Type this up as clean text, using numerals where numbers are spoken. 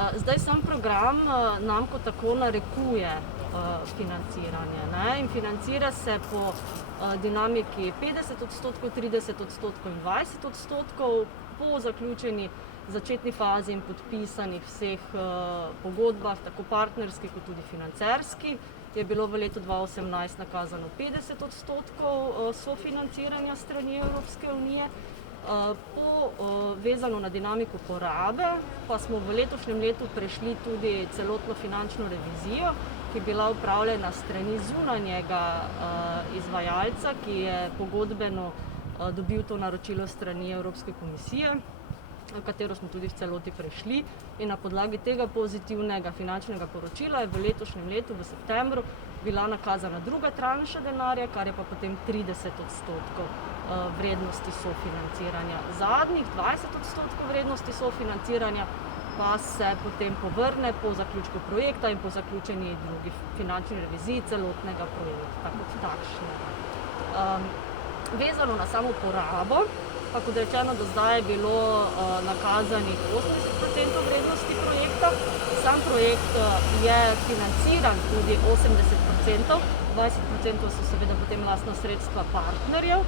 Zdaj sam program nam kot tako narekuje financiranje, ne? In financira se po dinamiki 50%, 30% in 20%. Po zaključeni začetni fazi in podpisanih vseh pogodbah, tako partnerskih kot tudi financerskih, je bilo v letu 2018 nakazano 50% sofinanciranja s strani Evropske unije. Vezano na dinamiko porabe pa smo v letošnjem letu prešli tudi celotno finančno revizijo, ki je bila opravljena s strani zunanjega izvajalca, ki je pogodbeno dobil to naročilo s strani Evropske komisije, katero smo tudi v celoti prešli, in na podlagi tega pozitivnega finančnega poročila je v letošnjem letu, v septembru, bila nakazana druga tranša denarja, kar je pa potem 30% vrednosti sofinanciranja. Zadnjih 20% vrednosti sofinanciranja pa se potem povrne po zaključku projekta in po zaključeni drugi finančni reviziji celotnega projekta kot takšnega. Vezano na samo porabo, pa kot rečeno, do zdaj je bilo nakazanih 80% vrednosti projekta. Sam projekt je financiran tudi 80%, 20% so seveda potem lastna sredstva partnerjev.